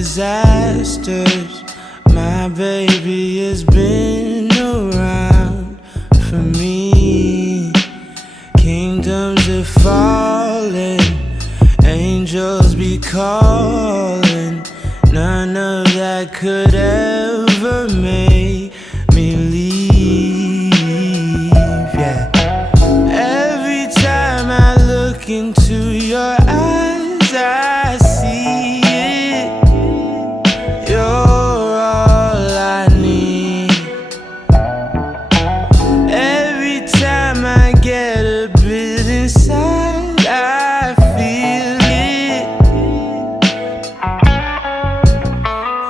disasters. My baby has been around for me. Kingdoms are falling, angels be calling. None of that could ever make me leave, yeah. Every time I look into your eyes, I see it. You're all I need. Every time I get a bit inside, I feel it.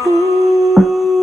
Ooh.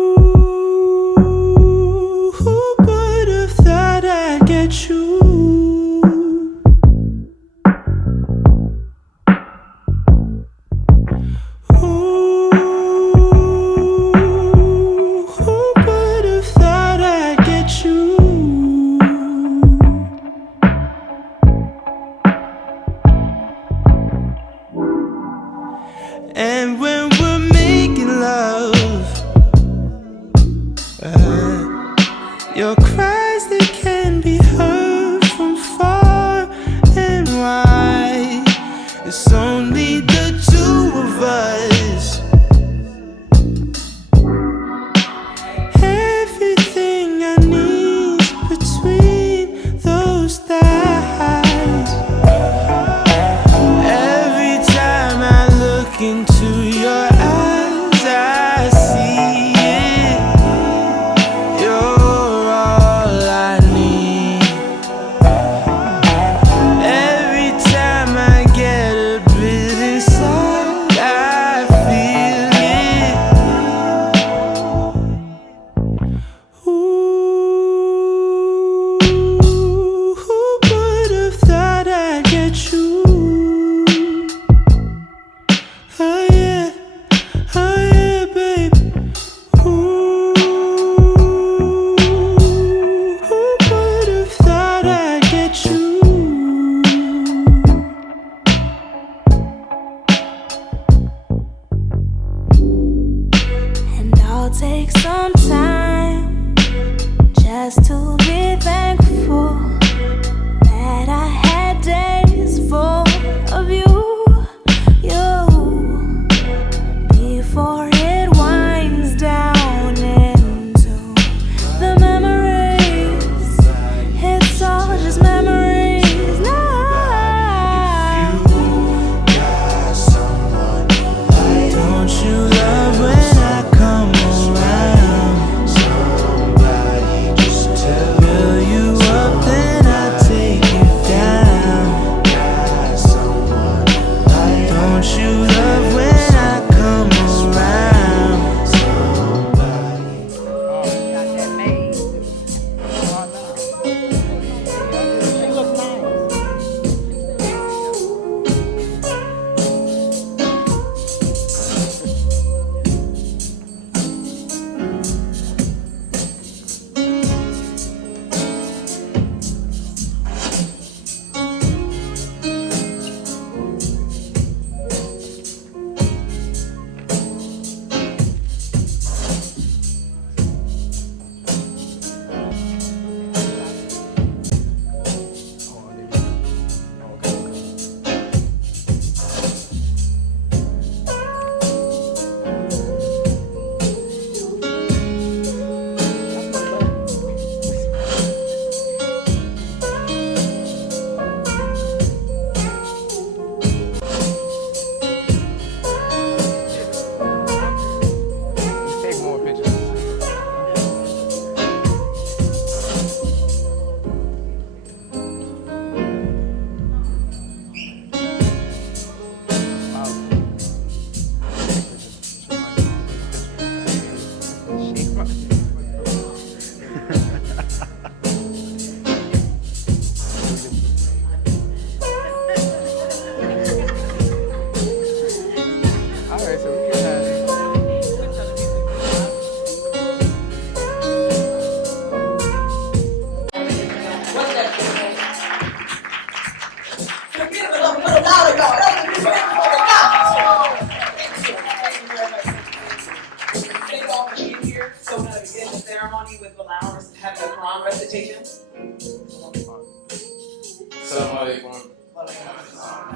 Assalamu alaikum.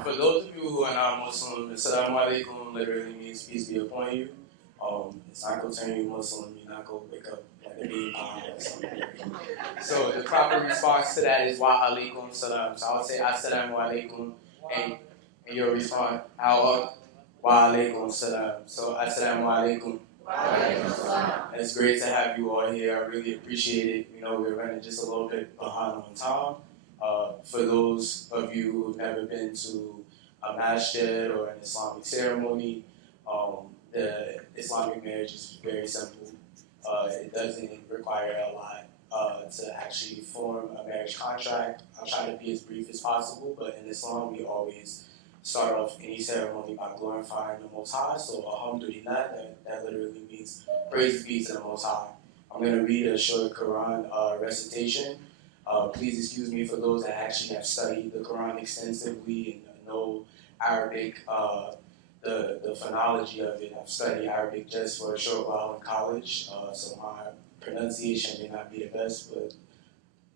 For those of you who are not Muslim, Assalamu alaikum literally means peace be upon you. It's not going to turn you Muslim, you're not going to wake up like a baby or something. So the proper response to that is wa alaikum salam. So I'll say assalamu alaikum, and you'll respond wa alaikum salam. So assalamu alaikum. It's great to have you all here. I really appreciate it. You know, we're running just a little bit behind on time. For those of you who've never been to a masjid or an Islamic ceremony, the Islamic marriage is very simple. It doesn't require a lot to actually form a marriage contract. I'll try to be as brief as possible, but in Islam we always start off any ceremony by glorifying the Most High. So alhamdulillah, that literally means praise be to the Most High. I'm going to read a short Quran recitation. Please excuse me for those that actually have studied the Quran extensively and know Arabic, the phonology of it. I've studied Arabic just for a short while in college, so my pronunciation may not be the best, but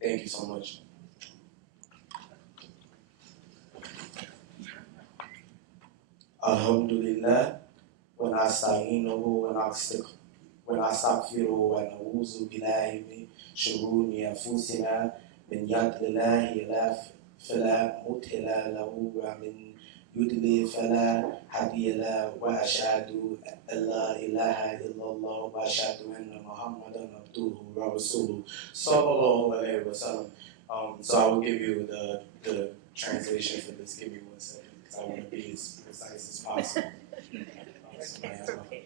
thank you so much. Alhamdulillah, wa nasta'inuhu wa nastaghfiruhu wa na'udhu billahi min shururi anfusina min yahdihi fala mudilla lahu wa min yudlil fala hadiya lahu wa ashhadu an la ilaha illallah wa ashhadu anna Muhammadan abduhu wa rasuluhu sallallahu alaihi wasallam. So I will give you the translation for this. Give me 1 second. I want to be as precise as possible.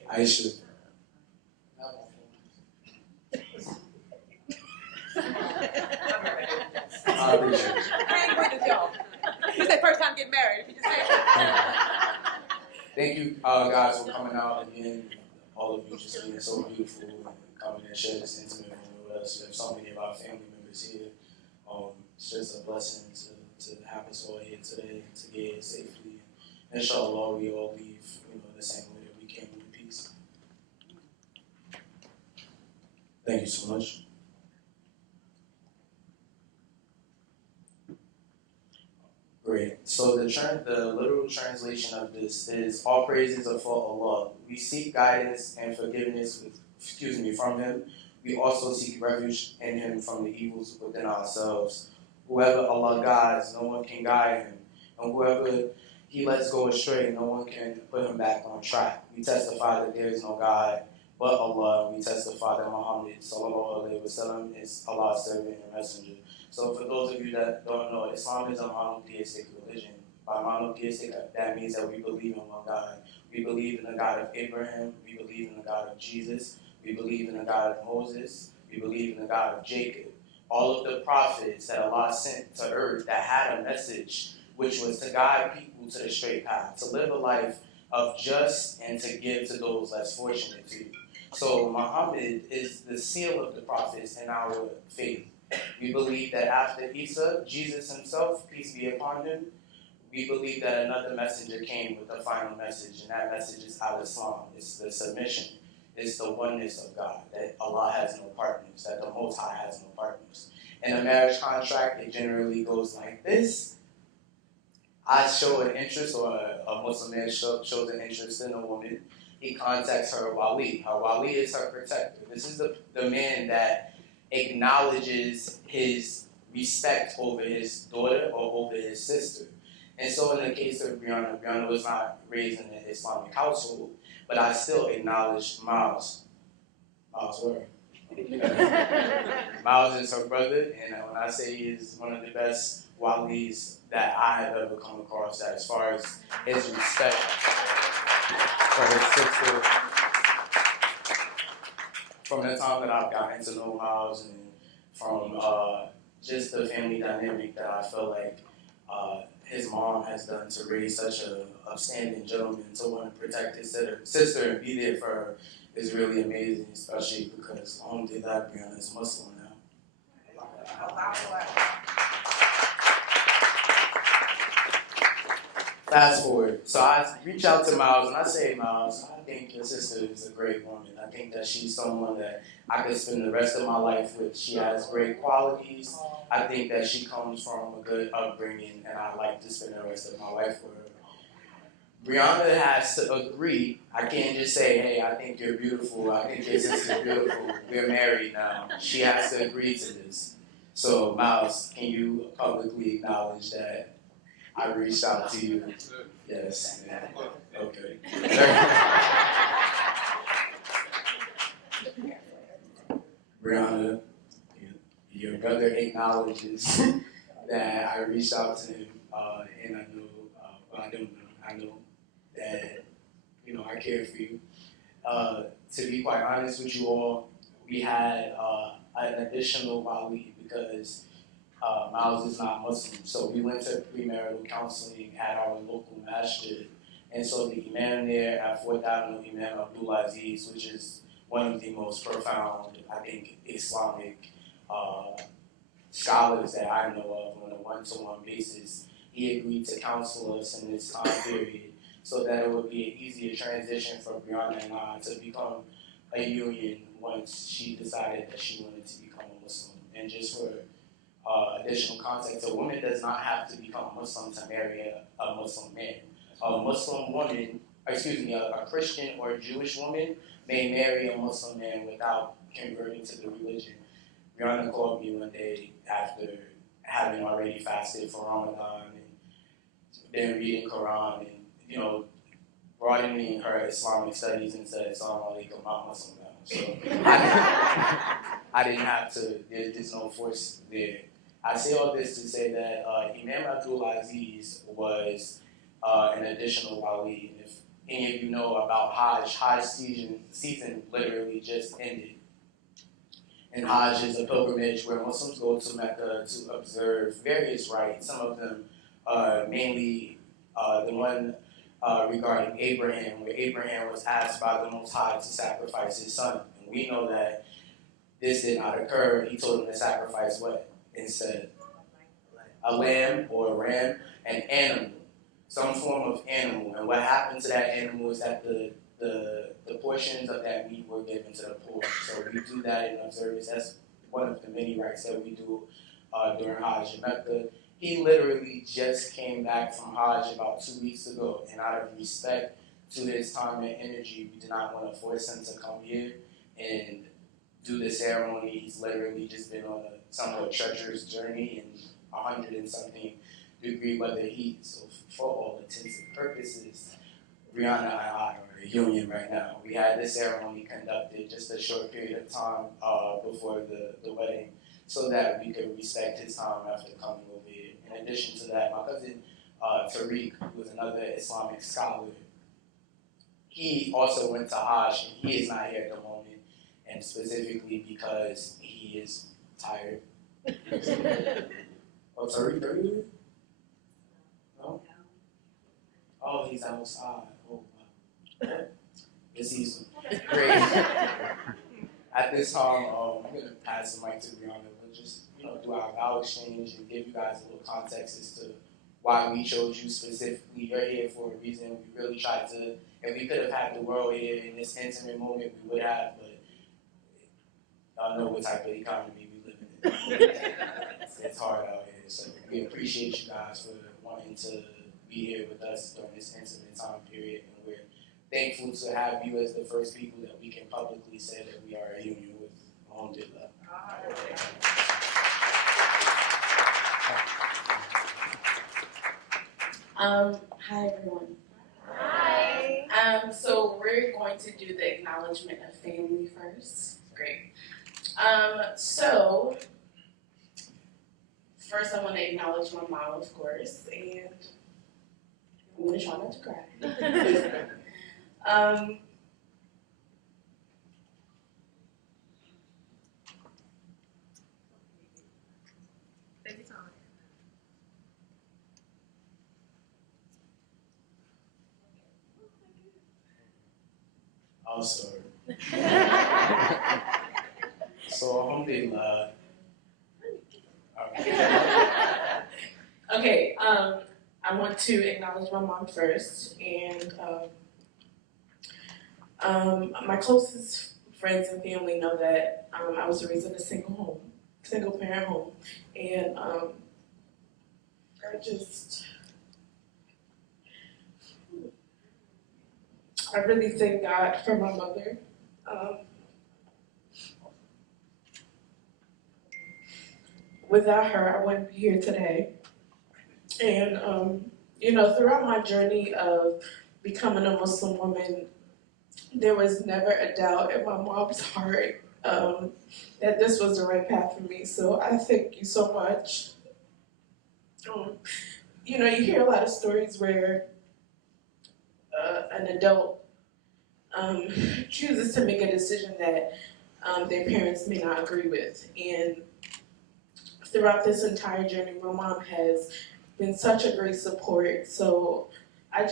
I should. I appreciate it. I ain't with it, y'all. This is their first time getting married. If you just say Thank you, guys, for coming out again. All of you just being so beautiful and coming and sharing this intimate moment with us. We have so many of our family members here. It's just a blessing to have us all here today, to get here safely. Inshallah, we all leave, the same way that we came in peace. Thank you so much. Great. So the literal translation of this is: all praises are for Allah. We seek guidance and forgiveness from Him. We also seek refuge in Him from the evils within ourselves. Whoever Allah guides, no one can guide him. And whoever He lets go astray, no one can put him back on track. We testify that there is no God but Allah, and we testify that Muhammad sallallahu alaihi wasallam is Allah's servant and messenger. So for those of you that don't know, Islam is a monotheistic religion. By monotheistic, that means that we believe in one God. We believe in the God of Abraham. We believe in the God of Jesus. We believe in the God of Moses. We believe in the God of Jacob. All of the prophets that Allah sent to earth that had a message, which was to guide people to the straight path, to live a life of just and to give to those less fortunate to you. So Muhammad is the seal of the prophets in our faith. We believe that after Isa, Jesus himself, peace be upon him, we believe that another messenger came with the final message, and that message is al-Islam. It's the submission. It's the oneness of God, that Allah has no partners, that the Most High has no partners. In a marriage contract, it generally goes like this. I show an interest, or a Muslim man shows an interest in a woman. He contacts her wali. Her wali is her protector. This is the man that acknowledges his respect over his daughter or over his sister. And so in the case of Breonna was not raised in an Islamic household, but I still acknowledge Miles. Miles, where? Miles is her brother, and when I say he is one of the best walis that I have ever come across, that as far as his respect for his sister, from the time that I've gotten to know Miles, and from just the family dynamic that I feel like his mom has done to raise such an upstanding gentleman, to want to protect his sister and be there for her, is really amazing, especially because alhamdulillah, Breonna is Muslim now. Fast forward. So I reach out to Miles and I say, Miles, I think your sister is a great woman. I think that she's someone that I could spend the rest of my life with. She has great qualities. I think that she comes from a good upbringing, and I like to spend the rest of my life with her. Brianna has to agree. I can't just say, hey, I think you're beautiful. I think your sister's beautiful. We're married now. She has to agree to this. So, Miles, can you publicly acknowledge that I reached out to you? Yes. Yeah. Okay. Brianna, your brother acknowledges that I reached out to him, and I know, well, I don't know, I know that, I care for you. To be quite honest with you all, we had an additional Wali because Miles is not Muslim. So we went to premarital counseling at our local masjid. And so the imam there at 4th Avenue, Imam Abdul Aziz, which is one of the most profound, I think, Islamic scholars that I know of on a one-to-one basis, he agreed to counsel us in this time period so that it would be an easier transition for Breonna and I to become a union once she decided that she wanted to become a Muslim. And just for additional context, a woman does not have to become Muslim to marry a Muslim man. A Muslim woman, a Christian or Jewish woman may marry a Muslim man without converting to the religion. Brianna called me one day after having already fasted for Ramadan and then reading Quran and, broadening her Islamic studies and said, Assalamu alaikum, I'm Muslim now. So I didn't have to, there's no force there. I say all this to say that Imam Abdul Aziz was an additional wali. And if any of you know about Hajj season literally just ended. And Hajj is a pilgrimage where Muslims go to Mecca to observe various rites. Some of them, mainly the one regarding Abraham, where Abraham was asked by the Most High to sacrifice his son. And we know that this did not occur. He told him to sacrifice what? Instead, a lamb or a ram, an animal, some form of animal. And what happened to that animal is that the portions of that meat were given to the poor. So we do that in observance. That's one of the many rites that we do during Hajj in Mecca. He literally just came back from Hajj about 2 weeks ago, and out of respect to his time and energy, we did not want to force him to come here and do the ceremony. He's literally just been on a somewhat treacherous journey in 100 and something degree weather heat. So for all intents and purposes, Breonna and I are a union right now. We had this ceremony conducted just a short period of time before the wedding so that we could respect his time after coming over here. In addition to that, my cousin Tariq, who is another Islamic scholar, he also went to Hajj, and he is not here at the moment, and specifically because he is tired. Oh, Tariq? No? Oh, he's outside. Oh, wow. This is great. At this time, I'm going to pass the mic to Breonna. We'll just, do our vow exchange and give you guys a little context as to why we chose you specifically. You're here for a reason. We really tried to, if we could have had the world here in this intimate moment, we would have, but y'all know what type of economy we live in. It's hard out here. So we appreciate you guys for wanting to be here with us during this intimate time period, and we're thankful to have you as the first people that we can publicly say that we are a union with. Alhamdulillah. Hi everyone. Hi. So we're going to do the acknowledgement of family first. Great. So first I want to acknowledge my mom, of course, and I'm going to try not to cry. Oh, sorry. So, alhamdulillah. Okay, I want to acknowledge my mom first, and my closest friends and family know that I was raised in a single parent home, And I really thank God for my mother. Um, Without her, I wouldn't be here today. And, throughout my journey of becoming a Muslim woman, there was never a doubt in my mom's heart that this was the right path for me. So I thank you so much. You hear a lot of stories where an adult chooses to make a decision that their parents may not agree with. And throughout this entire journey, my mom has been such a great support. So I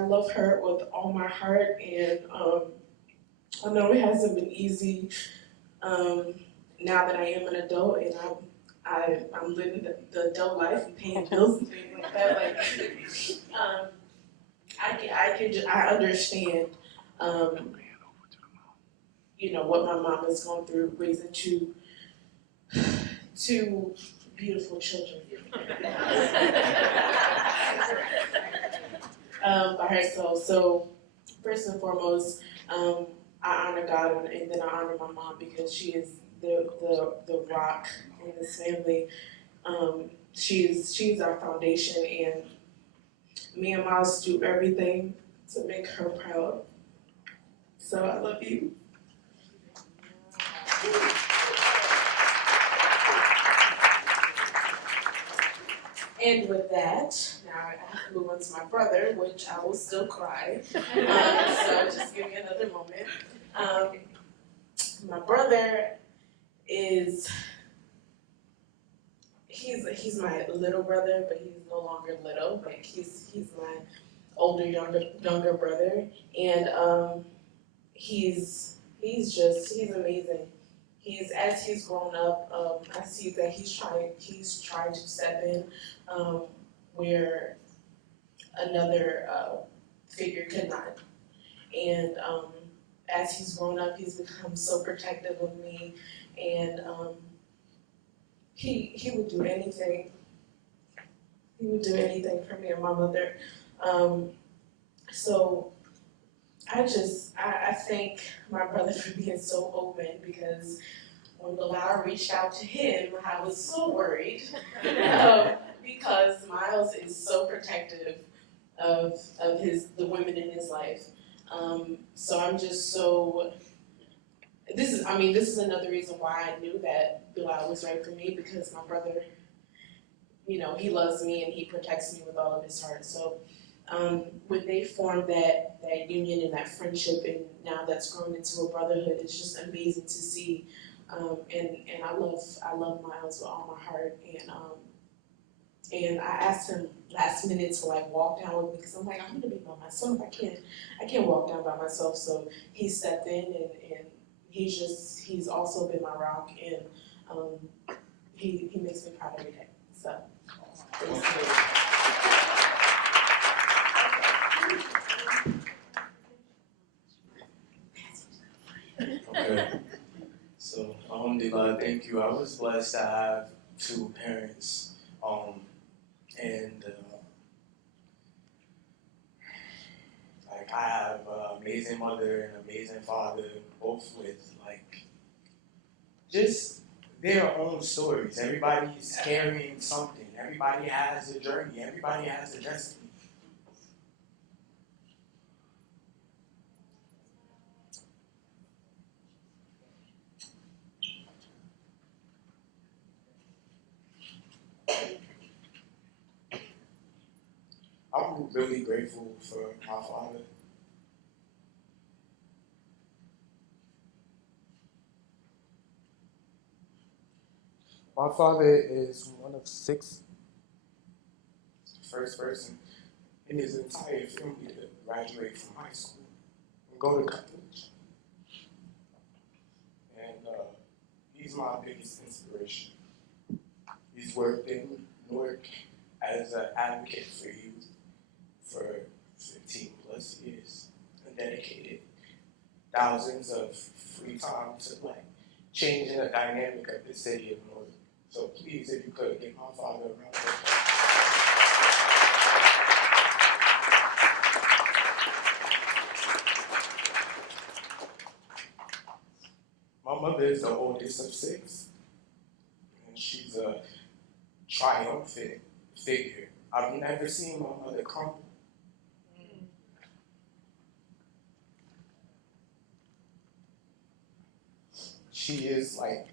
love her with all my heart. And I know it hasn't been easy now that I am an adult and I'm living the adult life and paying bills and things like that. I understand, what my mom is going through raising two beautiful children by herself. So first and foremost, I honor God and then I honor my mom because she is the rock in this family. She's our foundation, and me and Miles do everything to make her proud. So I love you. And with that, now I have to move on to my brother, which I will still cry. So just give me another moment. My brother he's my little brother, but he's no longer little. Like he's my older younger brother, and he's amazing. As he's grown up, I see that he's trying to step in where another figure could not. And as he's grown up, he's become so protective of me, and he would do anything. He would do anything for me and my mother. So I thank my brother for being so open because when Bilal reached out to him, I was so worried because Miles is so protective of the women in his life. So I'm just so. This is another reason why I knew that Bilal was right for me because my brother, he loves me and he protects me with all of his heart. So when they formed that union and that friendship, and now that's grown into a brotherhood, it's just amazing to see. And I love Miles with all my heart. And I asked him last minute to walk down with me because I'm like, I'm gonna be by myself. I can't walk down by myself. So he stepped in and he's also been my rock, and he makes me proud every day. So Okay. So, alhamdulillah, thank you. I was blessed to have two parents, and I have an amazing mother and amazing father, both with just their own stories. Everybody's carrying something. Everybody has a journey. Everybody has a destiny. I'm really grateful for my father. My father is one of six, first person in his entire family to graduate from high school and go to college. And he's my biggest inspiration. He's worked in Newark as an advocate for youth for 15 plus years and dedicated thousands of free time to changing the dynamic of the city of Newark. So please, if you could, give my father a round of applause. My mother is the oldest of six, and she's a triumphant figure. I've never seen my mother crumble. She is like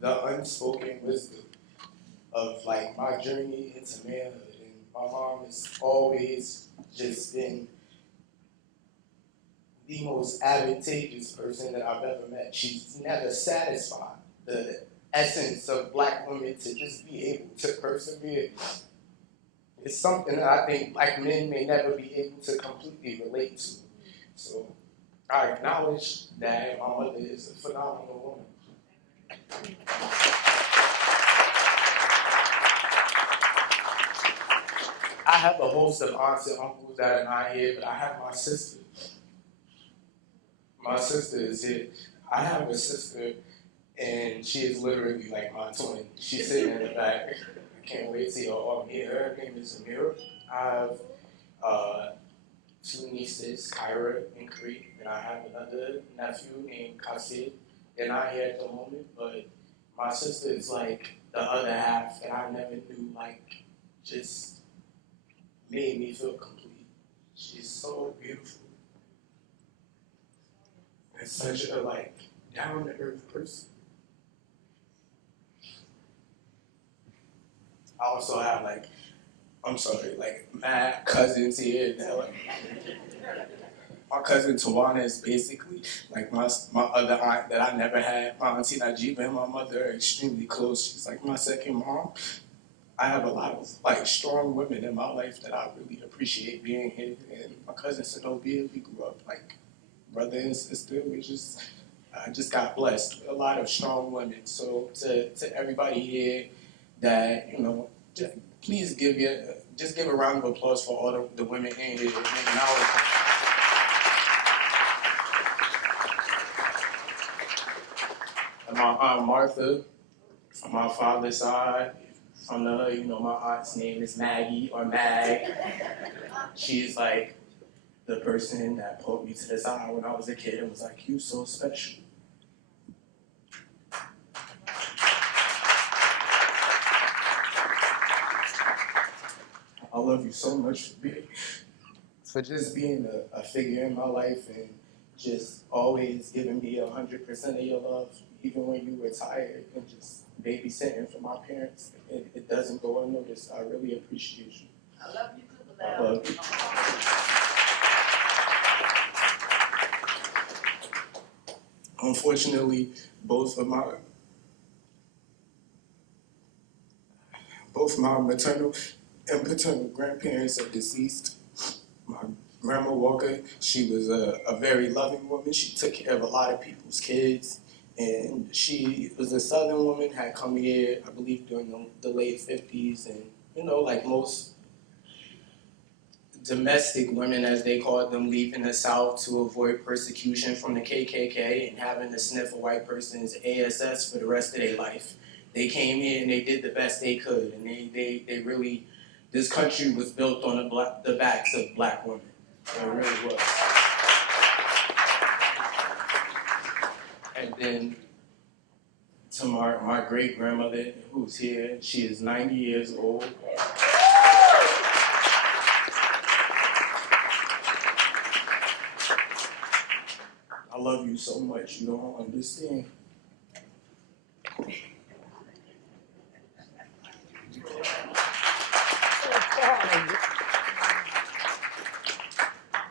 the unspoken wisdom of like my journey into manhood. And my mom has always just been the most advantageous person that I've ever met. She's never satisfied the essence of black women to just be able to persevere. It's something that I think black men may never be able to completely relate to. So I acknowledge that my mother is a phenomenal woman. I have a host of aunts and uncles that are not here, but I have my sister. My sister is here. I have a sister, and she is literally like my twin. She's sitting in the back. I can't wait till y'all all meet her. Her name is Amira. I have two nieces, Kyra and Cree, and I have another nephew named Kasid. They're not here at the moment, but my sister is like the other half that I never knew, like, just made me feel complete. She's so beautiful. And such a, like, down-to-earth person. I also have, like, mad cousins here that, like, my cousin Tawana is basically like my other aunt that I never had. My auntie Najiba and my mother are extremely close. She's like my second mom. I have a lot of like strong women in my life that I really appreciate being here. And my cousin Zenobia, we grew up like brother and sister. I just got blessed with a lot of strong women. So to everybody here that, you know, please give a round of applause for all the women in here. And my aunt Martha, from my father's side, from the, you know, my aunt's name is Maggie or Mag. She's like the person that pulled me to the side when I was a kid and was like, "You so special." I love you so much for just being a figure in my life and just always giving me 100% of your love, even when you were tired and just babysitting for my parents. It doesn't go unnoticed. I really appreciate you. I love you too, I love you. Unfortunately, both my maternal and paternal grandparents are deceased. My grandma Walker, she was a very loving woman. She took care of a lot of people's kids. And she was a Southern woman, had come here, I believe, during the late 50s. And, you know, like most domestic women, as they called them, leaving the South to avoid persecution from the KKK and having to sniff a white person's ASS for the rest of their life. They came here and they did the best they could. And they really, this country was built on the backs of black women. It really was. And then to my great grandmother who's here, she is 90 years old. I love you so much, you don't understand.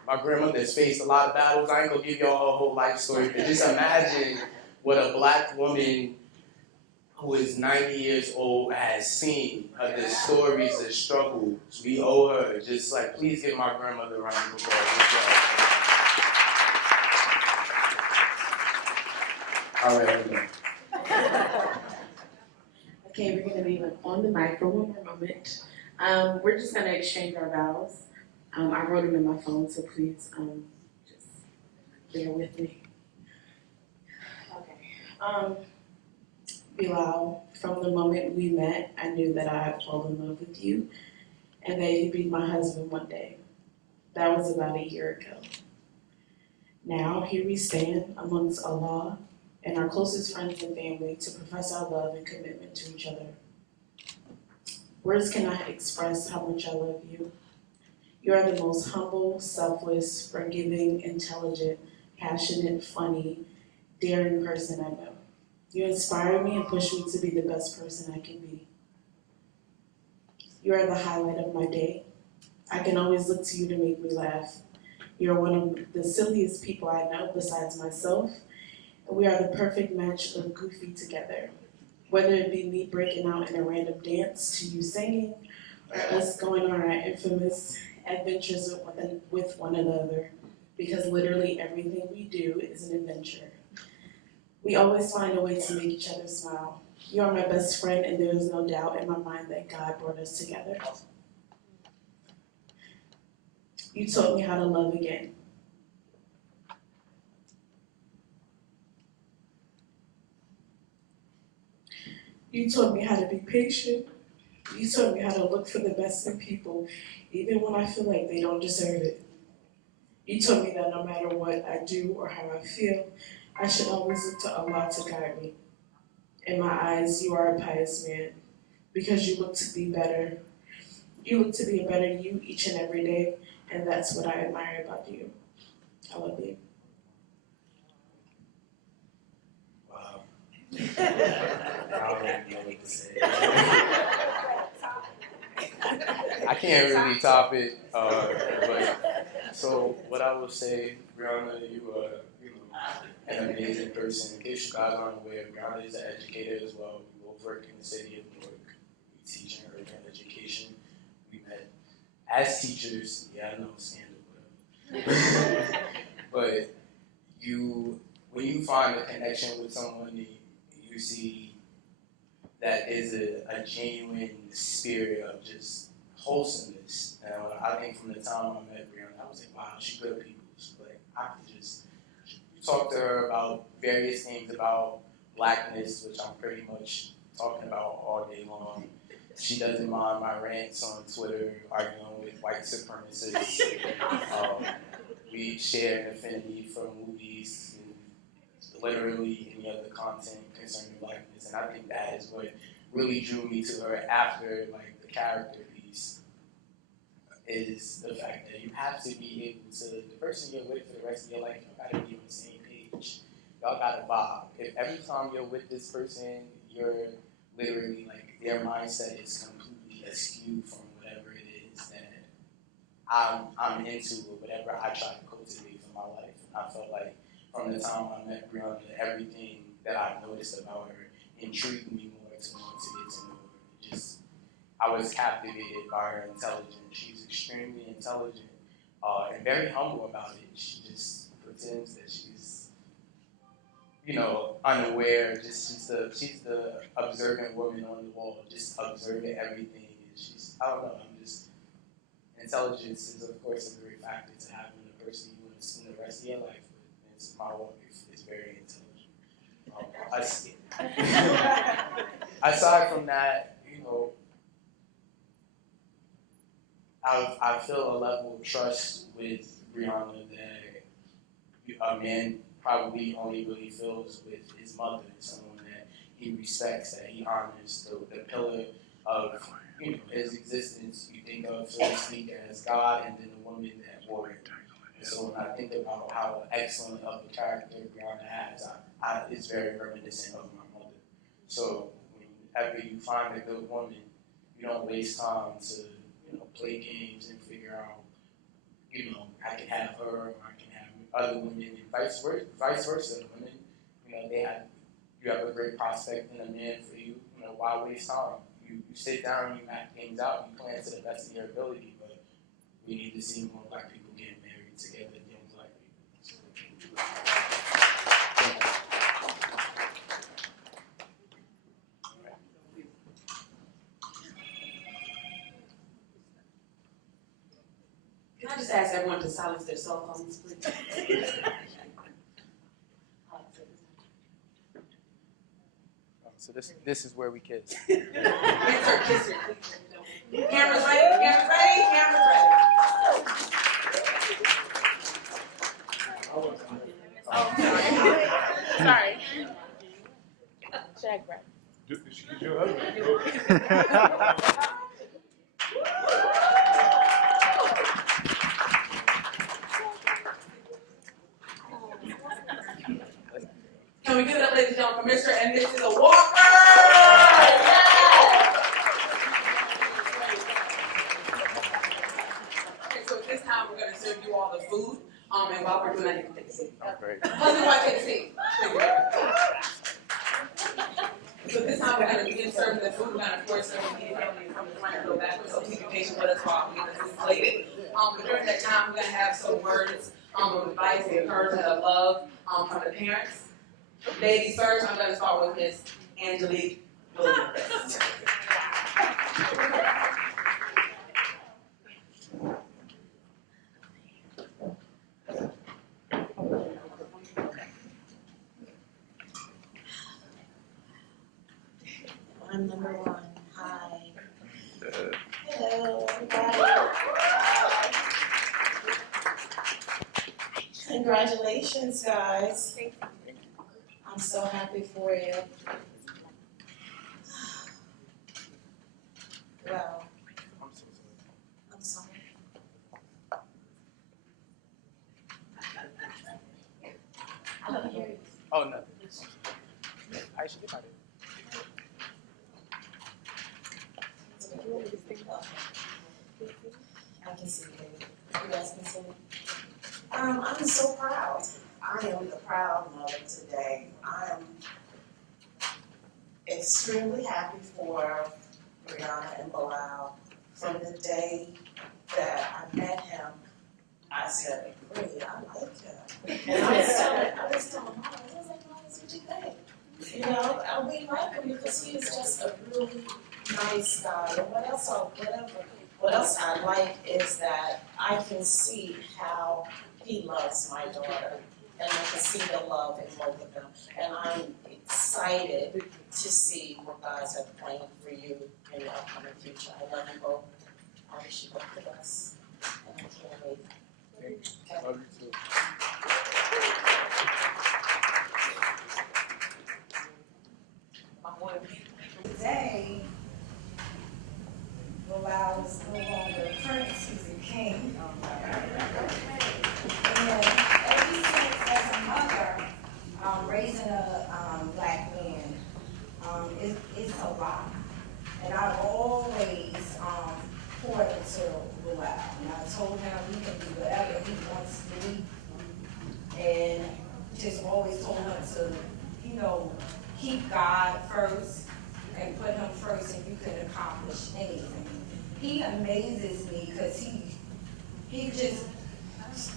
My grandmother's faced a lot of battles. I ain't gonna give y'all a whole life story, but just imagine what a black woman who is 90 years old has seen, the stories, the struggles. We owe her. Just like, please give my grandmother a round of applause. All right, everyone. Okay, we're going to be on the mic for one more moment. We're just going to exchange our vows. I wrote them in my phone, so please just bear with me. Okay. Bilal, from the moment we met, I knew that I'd fall in love with you and that you'd be my husband one day. That was about a year ago. Now, here we stand amongst Allah and our closest friends and family to profess our love and commitment to each other. Words cannot express how much I love you. You are the most humble, selfless, forgiving, intelligent, passionate, funny, daring person I know. You inspire me and push me to be the best person I can be. You are the highlight of my day. I can always look to you to make me laugh. You're one of the silliest people I know besides myself, and we are the perfect match of goofy together. Whether it be me breaking out in a random dance to you singing, or us going on our infamous adventures with one another, because literally everything we do is an adventure. We always find a way to make each other smile. You are my best friend, and there is no doubt in my mind that God brought us together. You taught me how to love again. You taught me how to be patient. You taught me how to look for the best in people, even when I feel like they don't deserve it. You taught me that no matter what I do or how I feel, I should always look to Allah to guide me. In my eyes, you are a pious man because you look to be better. You look to be a better you each and every day, and that's what I admire about you. I love you. Wow. I don't really know what to say. I can't really top it, but so what I would say, Breonna, you are an amazing person. In case you guys aren't aware, Breonna is an educator as well. We both work in the city of Newark. We teach in urban education. We met as teachers. Yeah, I know, scandal, but when you find a connection with someone, you see that is a genuine spirit of just wholesomeness. And I think from the time I met Breonna, I was like, wow, she's good people. She's like, I could just talk to her about various things about blackness, which I'm pretty much talking about all day long. She doesn't mind my rants on Twitter, arguing with white supremacists. We share an affinity for movies and literally any other content concerning blackness, and I think that is what really drew me to her after like the character piece is the fact that you have to be able to, the person you're with for the rest of your life, you gotta be on the same page. Y'all gotta vibe. If every time you're with this person, you're literally like their mindset is completely askew from whatever it is that I'm into or whatever I try to cultivate for my life. And I felt like from the time I met Breonna, everything that I've noticed about her intrigued me more to want to get to know her. I was captivated by her intelligence. She's extremely intelligent and very humble about it. She just pretends that she's, unaware. She's the observant woman on the wall, just observing everything. I don't know. Intelligence is of course a great factor to have in the person you want to spend the rest of your life with. My wife is very intelligent. Aside from that, I feel a level of trust with Breonna that a man probably only really feels with his mother, someone that he respects, that he honors, the pillar of his existence. You think of, so to speak, as God and then the woman that bore him. And so when I think about how excellent of a character Breonna has, it's very reminiscent of my mother. So whenever you find a good woman, you don't waste time to play games and figure out, I can have her or I can have other women and vice versa. Women, you have a great prospect in a man for you. Why waste time? You sit down, you map things out, you plan to the best of your ability, but we need to see more black people getting married together, young black people. Can I just ask everyone to silence their cell phones, please? So this is where we kiss. Insert kisser. Cameras ready? Cameras ready? Cameras ready. Oh, sorry. Sorry. Shag breath. Did she get your husband? Can we give it up, ladies and gentlemen, Commissioner? And this is a walker! Okay, so at this time, we're going to serve you all the food. And while we're doing that, you can take a seat. Husband, wife, take a seat. So this time, we're going to begin serving the food. We're going to, of course, serve the from the front and go backwards. So please be patient with us while we get the food plated. But during that time, we're going to have some words of advice and encouragement of love from the parents. Ladies first, I'm going to start with Miss Angelique Williams. I'm number one. Hi. Hello, everybody. Congratulations, guys. I'm so happy for you. Well, I'm sorry. I don't hear you. Oh no. I should get my I can see it. You guys can see it. I'm so proud. I am the proud mother today. I am extremely happy for Breonna and Bilal. From the day that I met him, I said, "Really, I like him." And I was telling Mom, I was like, "Mom, what you think?" You know, we like him because he is just a really nice guy. And what else I like is that I can see how he loves my daughter, and I can see the love in both of them. And I'm excited to see what guys have planned for you in the upcoming future. I love you both. I wish you both the best, and I can't wait. Okay. Love you too. Today, Bilal is no longer a prince, he's a king. And ever since, as a mother, raising a black man, it's a lot. And I've always poured into Bilal. And I told him he can do whatever he wants to be. And just always told him to, keep God first and put him first, and you can accomplish anything. He amazes me because he just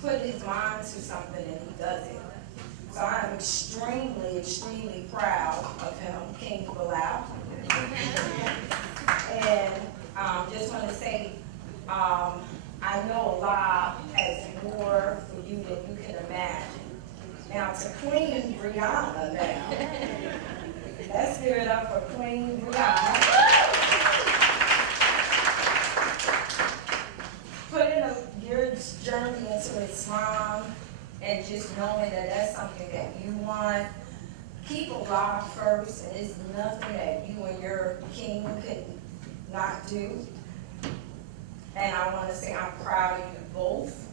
put his mind to something and he does it. So I'm extremely, extremely proud of him, King Bilal. And just want to say, I know Allah has more for you than you can imagine. Now to Queen Breonna now. Let's give it up for Queen Breonna. Putting your journey into Islam and just knowing that that's something that you want. Keep Allah first, and it's nothing that you and your king can not do. And I want to say I'm proud of you both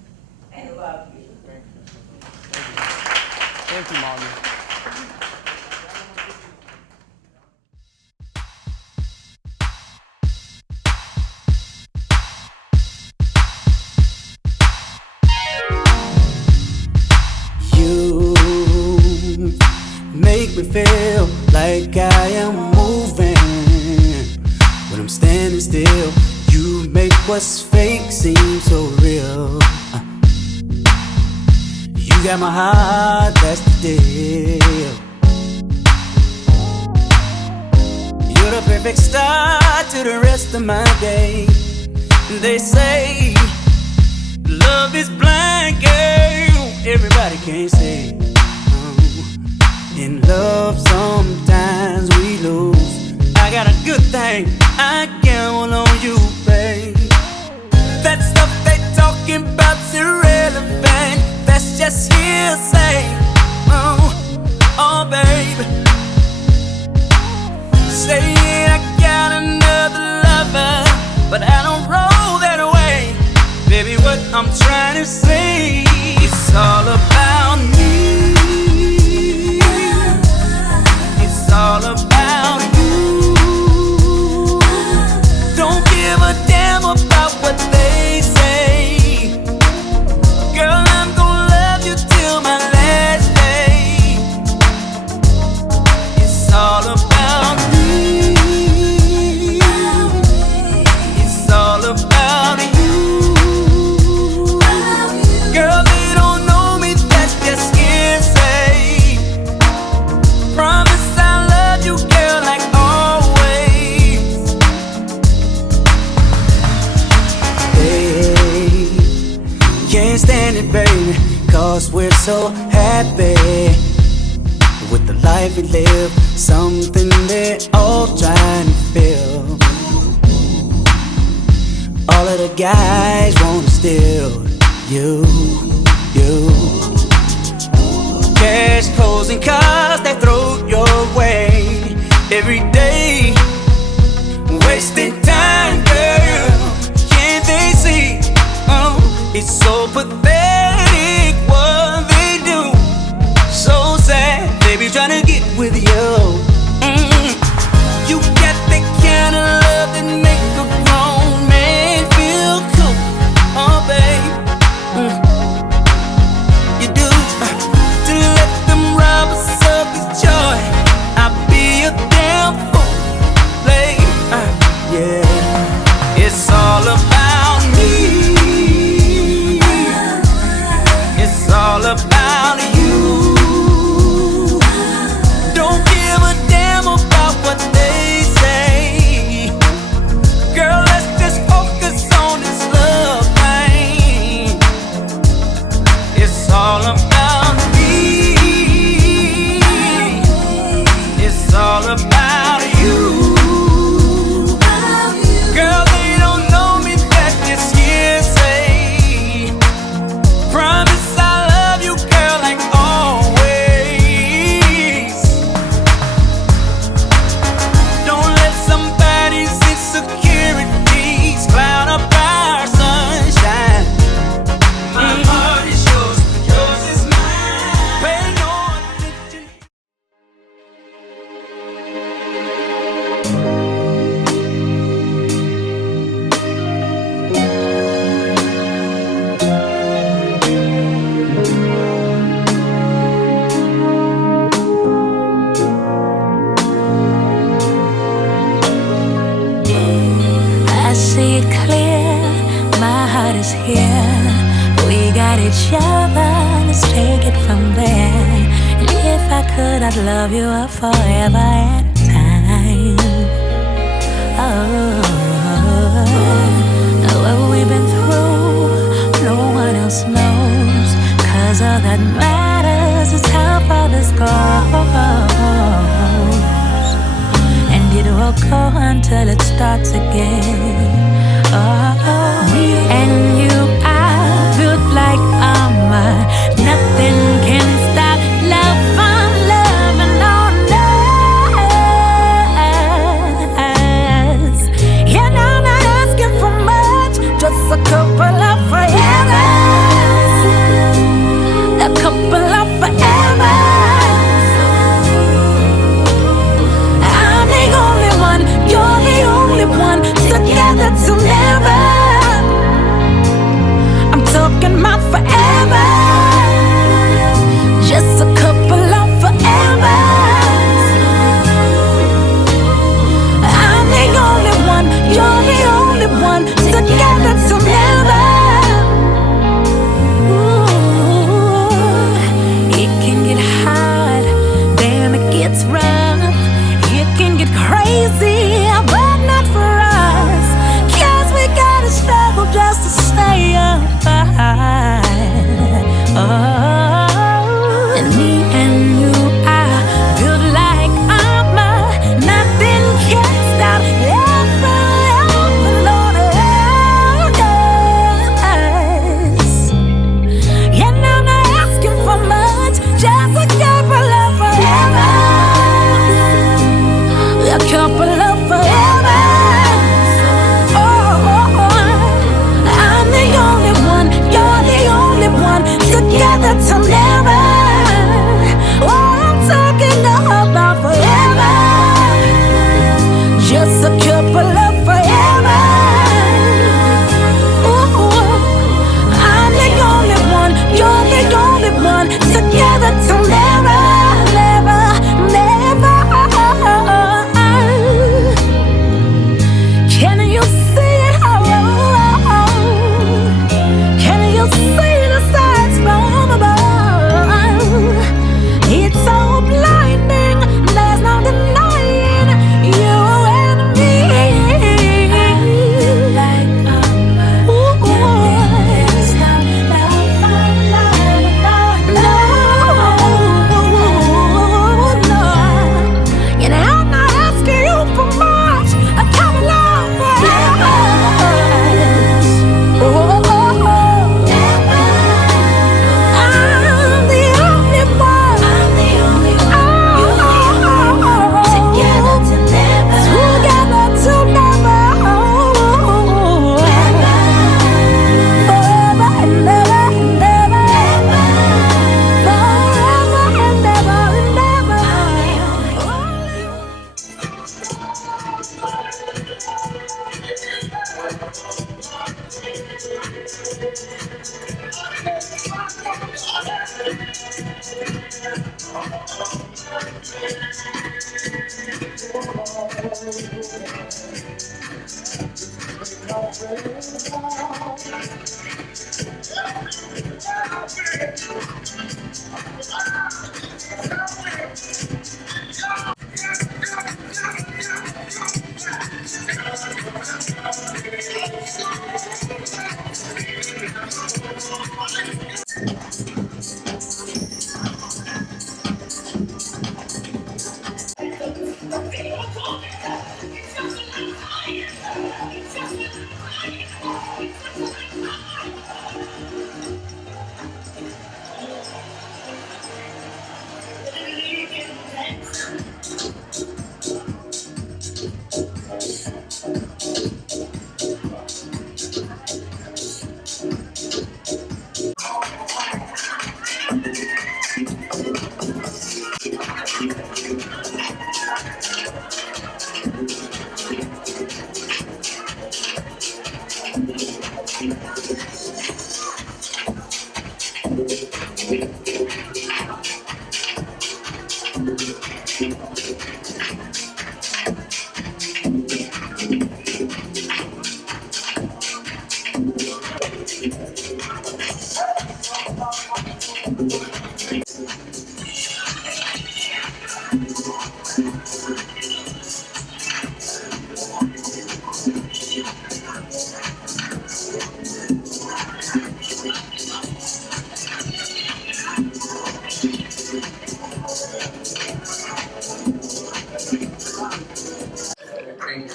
and love you. Thank you, Mommy. You make me feel like I am moving when I'm standing still. You make what's fake seem so real. You got my heart, that's the deal. You're the perfect start to the rest of my day. They say love is blind, girl. Everybody can't say In love, sometimes we lose. I got a good thing, I gamble on you, babe. That stuff they talking about's irrelevant. That's just hearsay. Oh, babe. Saying I got another lover, but I don't roll that way. Baby, what I'm trying to say, it's all about me. It's all about you. Don't give a damn about what they say. Girl, I'm gonna love you till my last day. It's all about me. It's all about you. Girl, they don't know me, that's just hearsay. Promise I'll love you, girl, like always. Hey, can't stand it, baby, 'cause we're so happy with the life we live. Something they're all trying to fill. All of the guys wanna steal you. Cash, clothes, and cars they throw your way every day. Wasting time, girl, can't they see? Oh, it's so pathetic what they do. So sad, they be tryna get with you. You got that kind of love that make a grown man feel cool. Oh, babe, you do. To let them rob us of this joy, I'll be a damn fool, babe. Yeah, it's all about me. It's all about you. Don't give a damn about what they say. Girl, let's just focus on this love thing. It's all about me. It's all about you. Girl, they don't know me, that's just hearsay. Promise I love you, girl, like always. Don't let somebody's insecurities cloud up our sunshine. My heart is yours, yours is mine. Pay no attention. I see it clear, my heart is here. We got each other, let's take it from there. And if I could, I'd love you up forever and time. Oh, what we've been through, no one else knows. 'Cause all that matters is how far this goes. And it will go until it starts again. And you are built like armor. Nothing can stop love from loving on us. And I'm not asking for much, just a couple of forevers. A couple of forevers. I'm the only one, you're the only one. So Thank you.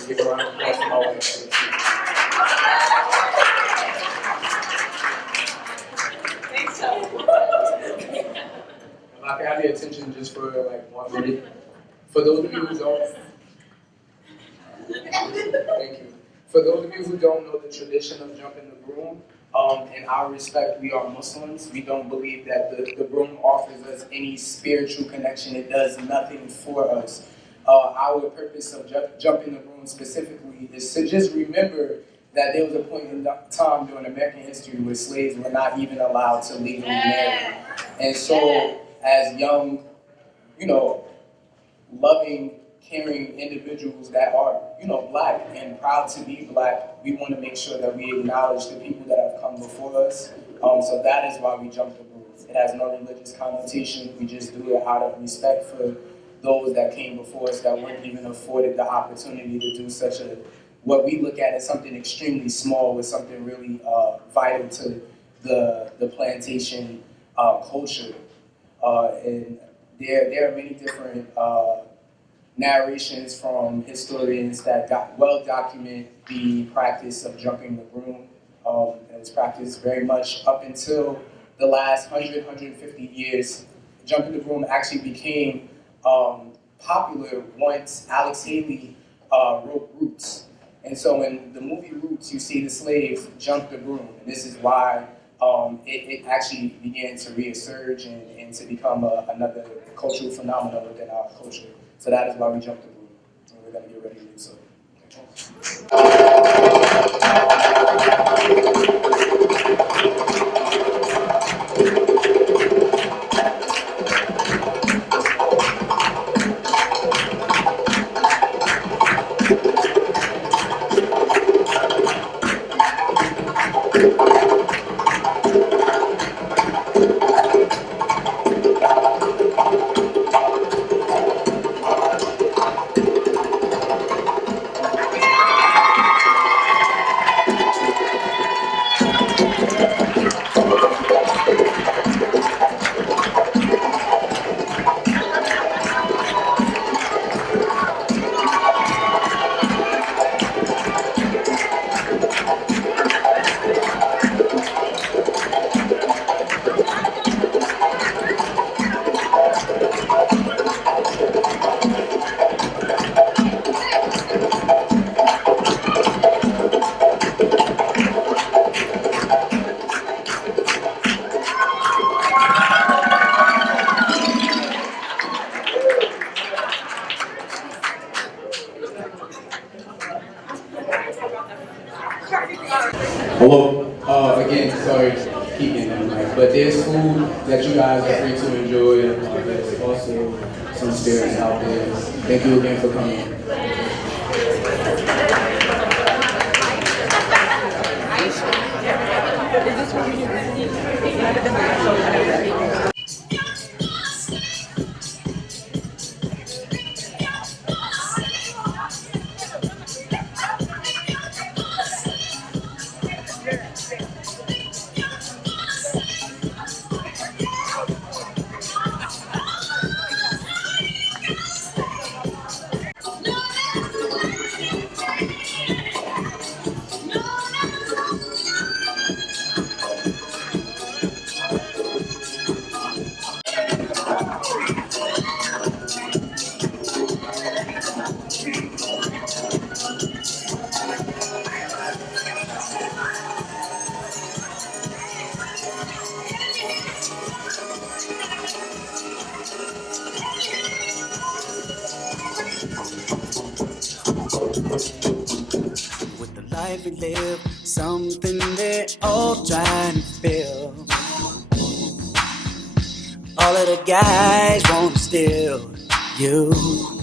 Give a round of applause for my wife. Thanks, so. If I can have your attention just for like 1 minute. For those of you who don't, thank you. For those of you who don't know the tradition of jumping the broom, in our respect, we are Muslims. We don't believe that the broom offers us any spiritual connection. It does nothing for us. Our purpose of jumping the broom specifically is to just remember that there was a point in time during American history where slaves were not even allowed to legally marry. And so, as young, loving, caring individuals that are, black and proud to be black, we want to make sure that we acknowledge the people that have come before us. So that is why we jump the broom. It has no religious connotation. We just do it out of respect for those that came before us that weren't even afforded the opportunity to do such a, what we look at as something extremely small, with something really vital to the plantation culture. And there are many different narrations from historians that well document the practice of jumping the broom. It was practiced very much up until the last 150 years. Jumping the broom actually became popular once Alex Haley wrote Roots. And so in the movie Roots, you see the slaves jump the broom. And this is why it actually began to resurge and to become another cultural phenomenon within our culture. So that is why we jump the broom. And we're going to get ready to do so. Hello. Again, sorry, keeping them like, but there's food that you guys are free to enjoy. There's also some spirits out there. Thank you again for coming. With the life we live, something they're all trying to fill. All of the guys want to steal you.